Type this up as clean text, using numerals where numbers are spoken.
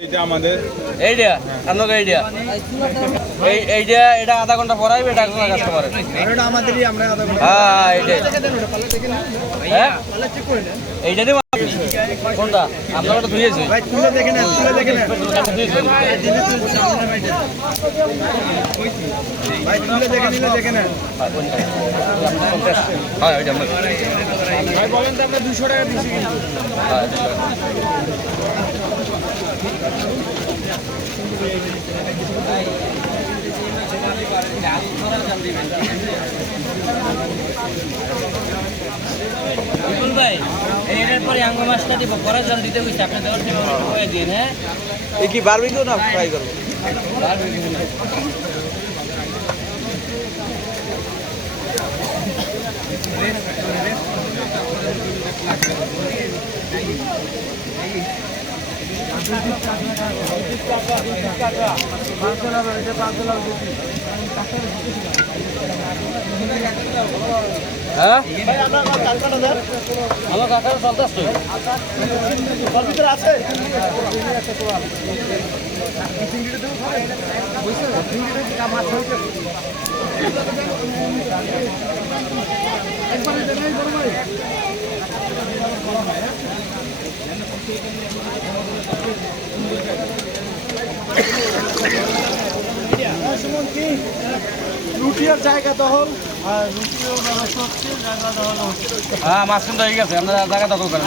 এটা আমাদের এইটা আপনার এইটা এটা আধা ঘন্টা পড়াইবে এটা একজন কাস্টমার এটা আমাদেরই আমরা আধা ঘন্টা হ্যাঁ এইটা এইটা কোনটা আপনার ওটা ধুয়েছে ভাই তুলে দেখেন ভাই তুলে দেখে নেন হ্যাঁ ওইটা আমরা ভাই বলেন তো আমরা 200 টাকা দিছি কিন্তু বিপুল ভাই এর পরে আঙ্গ মাছটা দিব পরে জল দিতে কইছে আপনি দেওয়ার সময় হয়ে দিন হ্যাঁ এই কি বারবিকিউ না ফ্রাই করব হ্যাঁ আমার কাকার সন্তাস আছে রুটির জায়গা দখল আর রুটিও ব্যবস্থা হচ্ছে জায়গা দখল হচ্ছে হ্যাঁ মাঝখান হয়ে গেছে আপনারা জায়গা দখল করেন